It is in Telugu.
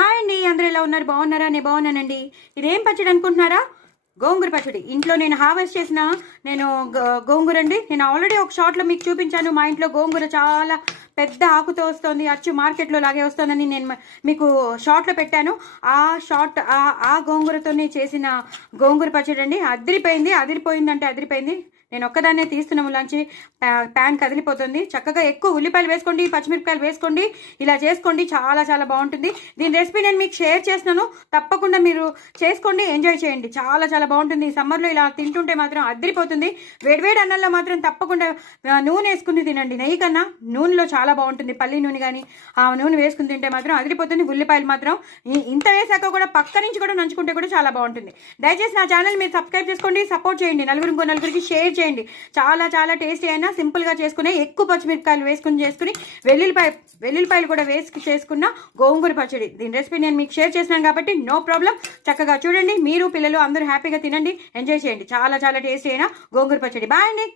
హాయ్ అండి, అందరూ ఎలా ఉన్నారు? బాగున్నారా? నేను బాగున్నానండి. ఇదేం పచ్చడి అనుకుంటున్నారా? గోంగూర పచ్చడి. ఇంట్లో నేను హార్వెస్ట్ చేసిన నేను గోంగూర అండి. నేను ఆల్రెడీ ఒక షార్ట్లో మీకు చూపించాను. మా ఇంట్లో గోంగూర చాలా పెద్ద ఆకుతో వస్తుంది, అచ్చు మార్కెట్లో లాగే వస్తుందని నేను మీకు షార్ట్లో పెట్టాను. ఆ షార్ట్ ఆ గోంగూరతోనే చేసిన గోంగూర పచ్చడి అండి. అదిరిపోయిందంటే అదిరిపోయింది. నేను ఒక్కదాన్నే తీస్తున్నాము లంచ్. ప్యాన్ కదిలిపోతుంది. చక్కగా ఎక్కువ ఉల్లిపాయలు వేసుకోండి, పచ్చిమిరపకాయలు వేసుకోండి, ఇలా చేసుకోండి. చాలా చాలా బాగుంటుంది. దీని రెసిపీ నేను మీకు షేర్ చేస్తున్నాను. తప్పకుండా మీరు చేసుకోండి, ఎంజాయ్ చేయండి. చాలా చాలా బాగుంటుంది. ఈ సమ్మర్లో ఇలా తింటుంటే మాత్రం అదిరిపోతుంది. వేడివేడి అన్నంలో మాత్రం తప్పకుండా నూనె వేసుకుని తినండి. నెయ్యి కన్నా నూనెలో చాలా బాగుంటుంది. పల్లి నూనె కానీ ఆ నూనె వేసుకుని తింటే మాత్రం అదిరిపోతుంది. ఉల్లిపాయలు మాత్రం ఇంత వేసాక కూడా పక్క నుంచి కూడా నంచుకుంటే కూడా చాలా బాగుంటుంది. దయచేసి నా ఛానల్ మీరు సబ్స్క్రైబ్ చేసుకోండి, సపోర్ట్ చేయండి, నలుగురికి షేర్ చేయండి. చాలా చాలా టేస్టీ అయినా సింపుల్గా చేసుకునే, ఎక్కువ పచ్చిమిరపకాయలు చేసుకుని వెల్లుల్లిపాయలు కూడా వేసి చేసుకున్న గోంగూర పచ్చడి. దీని రెసిపీ నేను మీకు షేర్ చేసినాను కాబట్టి నో ప్రాబ్లం. చక్కగా చూడండి. మీరు పిల్లలు అందరూ హ్యాపీగా తినండి, ఎంజాయ్ చేయండి. చాలా చాలా టేస్టీ అయినా గోంగూర పచ్చడి. బాయ్ అండి.